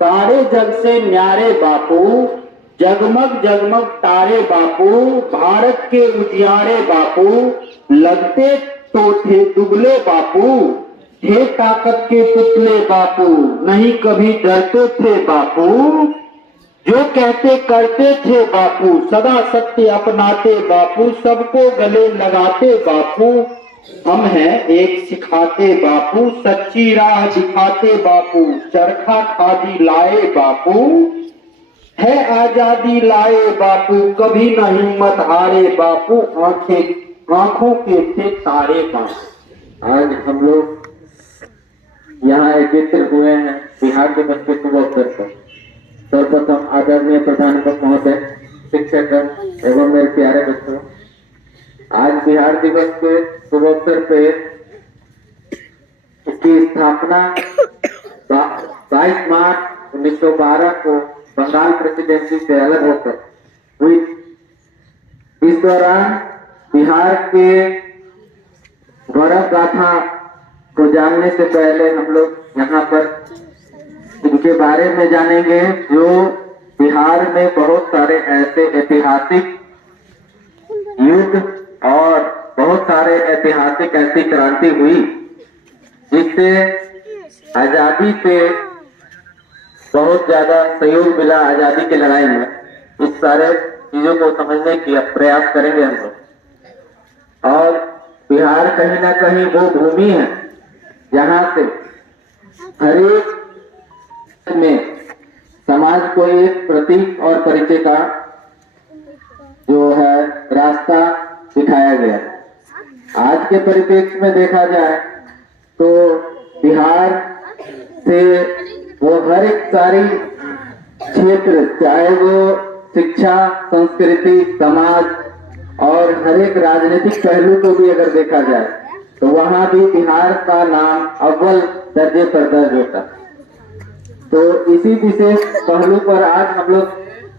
सारे जग से न्यारे बापू, जगमग जगमग तारे बापू, भारत के उजियारे बापू, लगते तो थे दुबले बापू, थे ताकत के पुतले बापू, नहीं कभी डरते थे बापू, जो कहते करते थे बापू, सदा सत्य अपनाते बापू, सबको गले लगाते बापू, हम हैं एक सिखाते बापू, सच्ची राह दिखाते बापू, चरखा खादी लाए बापू, है आजादी लाए बापू, कभी न हिम्मत हारे बापू, आंखों के थे तारे बापू। आज हम लोग यहाँ एकत्र हुए हैं बिहार दिवस के शुभ अवसर पर। सर्वप्रथम आदरणीय प्रधानमंत्री महोदय, शिक्षक एवं मेरे प्यारे बच्चों, आज बिहार दिवस के शुभ अवसर पे इसकी स्थापना 22 मार्च 1912 को बंगाल प्रेसिडेंसी से अलग होकर हुई। इस दौरान बिहार के गौरव गाथा को जानने से पहले हम लोग यहाँ पर इनके बारे में जानेंगे, जो बिहार में बहुत सारे ऐसे ऐतिहासिक युद्ध और बहुत सारे ऐतिहासिक ऐसी क्रांति हुई जिससे आजादी पे बहुत ज्यादा सहयोग मिला। आजादी की लड़ाई में इस सारे चीजों को समझने की प्रयास करेंगे हम लोग। और बिहार कहीं ना कहीं वो भूमि है जहाँ से हर एक में समाज को एक प्रतीक और परिचय का जो है रास्ता दिखाया गया। आज के परिप्रेक्ष्य में देखा जाए तो बिहार से वो हर एक सारी क्षेत्र, चाहे वो शिक्षा, संस्कृति, समाज और हर एक राजनीतिक पहलू को भी अगर देखा जाए तो वहां भी बिहार का नाम अव्वल दर्जे पर दर्ज होता। तो इसी विशेष पहलू पर आज हम लोग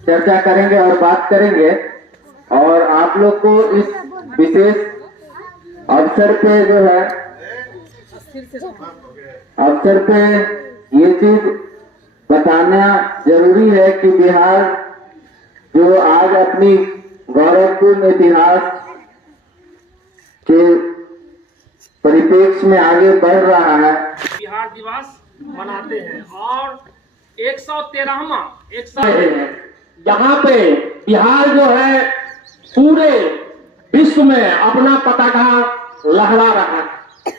चर्चा करेंगे और बात करेंगे, और आप लोग को इस विशेष अवसर पे जो है ये चीज बताना जरूरी है कि बिहार जो आज अपनी गौरवपूर्ण इतिहास के परिप्रेक्ष्य में आगे बढ़ रहा है। बिहार दिवस मनाते हैं और 113वां यहाँ पे बिहार जो है पूरे विश्व में अपना पताका लहरा रहा है।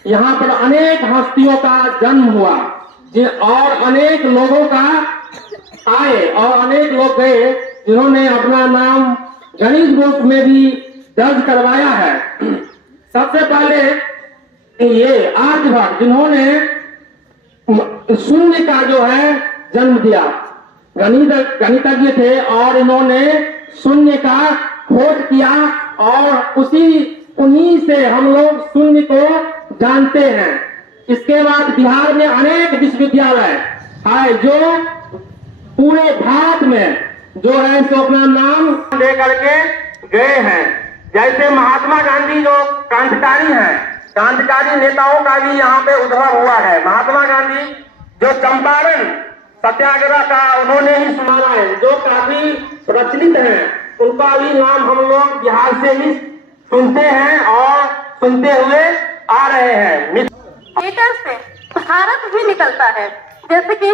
यहाँ पर अनेक हस्तियों का जन्म हुआ और अनेक लोगों का आए और अनेक लोग गए जिन्होंने अपना नाम गणित बुक में भी दर्ज करवाया है। सबसे पहले ये आर्यभट्ट जिन्होंने शून्य का जो है जन्म दिया, गणितज्ञ थे और इन्होंने शून्य का खोज किया और उन्हीं से हम लोग शून्य को जानते हैं। इसके बाद बिहार में अनेक विश्वविद्यालय है जो पूरे भारत में जो है सो अपना नाम दे करके गए हैं। जैसे महात्मा गांधी जो क्रांतिकारी हैं, क्रांतिकारी नेताओं का भी यहाँ पे उद्भव हुआ है। महात्मा गांधी जो चंपारण सत्याग्रह का उन्होंने ही संभाला है, जो काफी प्रचलित है, उनका भी नाम हम लोग बिहार से ही सुनते हैं और सुनते हुए आ रहे हैं। लेटर से भारत भी निकलता है, जैसे कि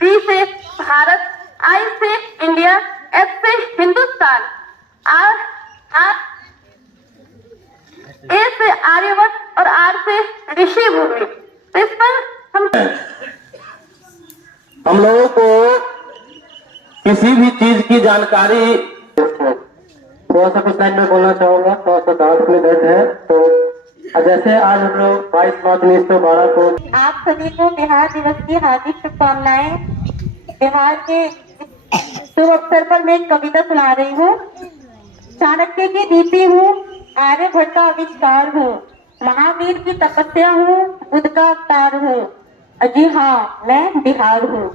बी से भारत, आई से इंडिया, एस से हिंदुस्तान, ए से आर्यभट्ट और आर से ऋषि भूमि। इस पर हम लोगों को किसी भी चीज की जानकारी थोड़ा सा कुछ लाइन में बोलना चाहूंगा, थोड़ा सा दांत में दर्द है। तो जैसे आज हम लोग 22 मार्च 1912 को आप सभी को बिहार दिवस की हार्दिक शुभकामनाएं। बिहार के शुभ अवसर पर मैं एक कविता सुना रही हूँ। चाणक्य की नीति हूँ, आर्यभट्ट का आविष्कार हूँ, महावीर की तपस्या हूँ, बुद्ध का अवतार हूँ, जी हाँ मैं बिहार हूँ।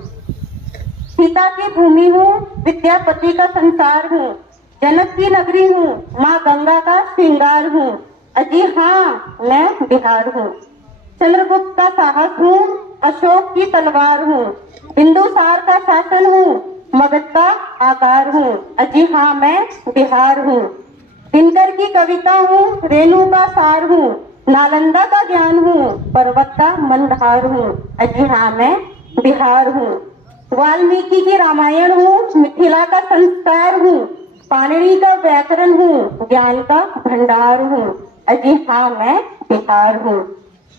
सीता की भूमि हूँ, विद्यापति का संसार हूँ, जनक की नगरी हूँ, माँ गंगा का श्रृंगार हूँ, जी हाँ मैं बिहार हूँ। चंद्रगुप्त का साहस हूँ, अशोक की तलवार हूँ, बिंदुसार का शासन हूँ, मगध का आकार हूँ। अजी हाँ मैं बिहार हूँ। दिनकर की कविता हूँ, रेणु का सार हूँ, नालंदा का ज्ञान हूँ, पर्वत का मंदहार हूँ। अजी हाँ मैं बिहार हूँ। वाल्मीकि की रामायण हूँ, मिथिला का संस्कार हूँ, पाणिनि का व्याकरण हूँ, ज्ञान का भंडार हूँ। अजी हाँ मैं बिहार हूँ।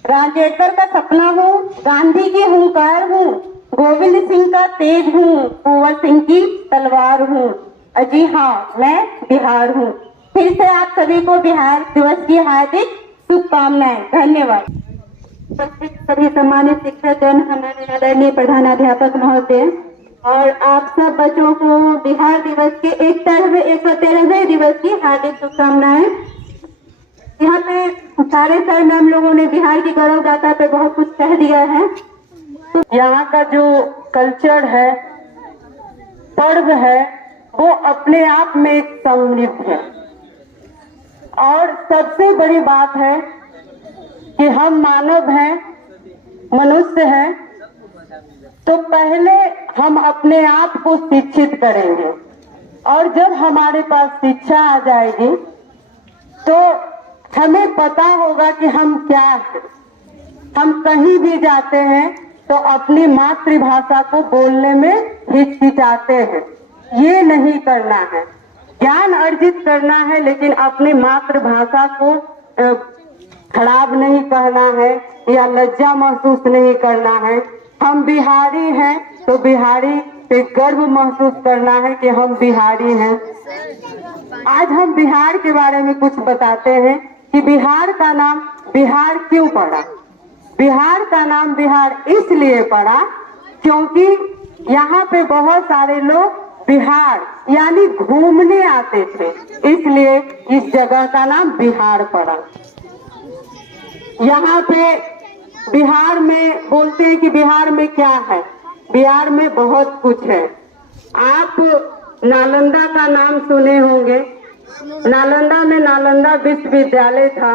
राजेश्वर का सपना हूँ, गांधी की हुंकार हूँ, गोविंद सिंह का तेज हूँ, कुंवर सिंह की तलवार हूँ। अजी हाँ मैं बिहार हूँ। फिर से आप सभी को बिहार दिवस की हार्दिक शुभकामनाएं। धन्यवाद। उपस्थित सभी सम्मानित शिक्षकगण, हमारे आदरणीय प्रधानाध्यापक महोदय और आप सब बच्चों को बिहार दिवस के 113वें दिवस की हार्दिक शुभकामनाएं। यहाँ पे सारे सर मैम लोगों ने बिहार की गौरव गाथा पे बहुत कुछ कह दिया है। यहाँ का जो कल्चर है, पर्व है, वो अपने आप में एक समृद्ध है। और सबसे बड़ी बात है कि हम मानव हैं, मनुष्य हैं, तो पहले हम अपने आप को शिक्षित करेंगे और जब हमारे पास शिक्षा आ जाएगी तो हमें पता होगा कि हम क्या हैं। हम कहीं भी जाते हैं तो अपनी मातृभाषा को बोलने में हिचकिचाते हैं। ये नहीं करना है। ज्ञान अर्जित करना है, लेकिन अपनी मातृभाषा को खराब नहीं कहना है या लज्जा महसूस नहीं करना है। हम बिहारी हैं तो बिहारी पे गर्व महसूस करना है कि हम बिहारी हैं। आज हम बिहार के बारे में कुछ बताते हैं कि बिहार का नाम बिहार क्यों पड़ा। बिहार का नाम बिहार इसलिए पड़ा क्योंकि यहाँ पे बहुत सारे लोग बिहार यानी घूमने आते थे, इसलिए इस जगह का नाम बिहार पड़ा। यहाँ पे बिहार में बोलते हैं कि बिहार में क्या है। बिहार में बहुत कुछ है। आप नालंदा का नाम सुने होंगे। नालंदा में नालंदा विश्वविद्यालय था।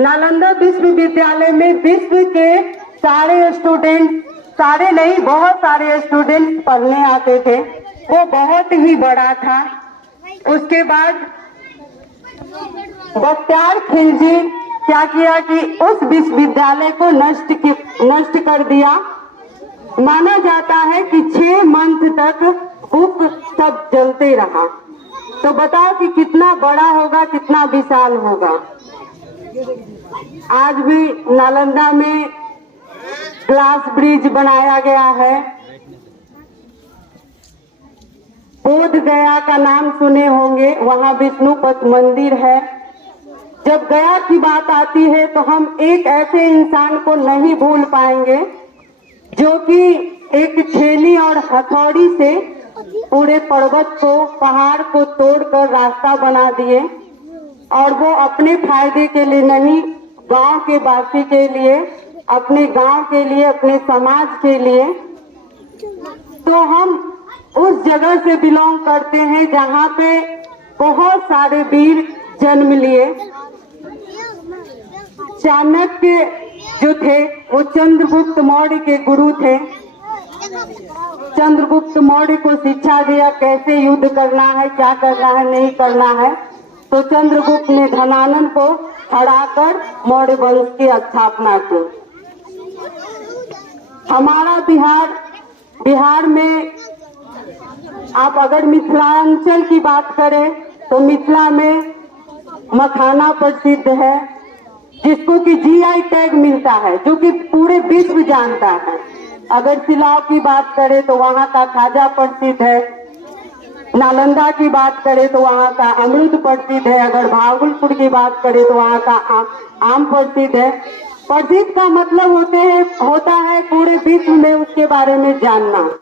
नालंदा विश्वविद्यालय में विश्व के सारे स्टूडेंट, सारे नहीं बहुत सारे स्टूडेंट पढ़ने आते थे। वो बहुत ही बड़ा था। उसके बाद बख्तियार खिलजी क्या किया कि उस विश्वविद्यालय को नष्ट कर दिया। माना जाता है कि 6 मंथ तक बुक सब जलते रहा। तो बताओ कि कितना बड़ा होगा, कितना विशाल होगा। आज भी नालंदा में ग्लास ब्रिज बनाया गया है। बोध गया का नाम सुने होंगे, वहां विष्णुपद मंदिर है। जब गया की बात आती है तो हम एक ऐसे इंसान को नहीं भूल पाएंगे जो कि एक छेनी और हथौड़ी से पूरे पर्वत को, पहाड़ को तोड़कर रास्ता बना दिए। और वो अपने फायदे के लिए नहीं, गांव के वासी के लिए, अपने गांव के लिए, अपने समाज के लिए। तो हम उस जगह से बिलोंग करते हैं जहां पे बहुत सारे वीर जन्म लिए। चाणक्य जो थे वो चंद्रगुप्त मौर्य के गुरु थे। चंद्रगुप्त मौर्य को शिक्षा दिया कैसे युद्ध करना है, क्या करना है, नहीं करना है। तो चंद्रगुप्त ने धनानंद को हराकर मौर्य वंश की स्थापना की। हमारा बिहार में आप अगर मिथिलांचल की बात करें तो मिथिला में मखाना प्रसिद्ध है, जिसको कि जीआई टैग मिलता है, जो कि पूरे विश्व जानता है। अगर सिलाव की बात करें तो वहाँ का खाजा प्रसिद्ध है। नालंदा की बात करें तो वहाँ का अमरूद प्रसिद्ध है। अगर भागलपुर की बात करें तो वहाँ का आम प्रसिद्ध है। प्रसिद्ध का मतलब होता है पूरे विश्व में उसके बारे में जानना।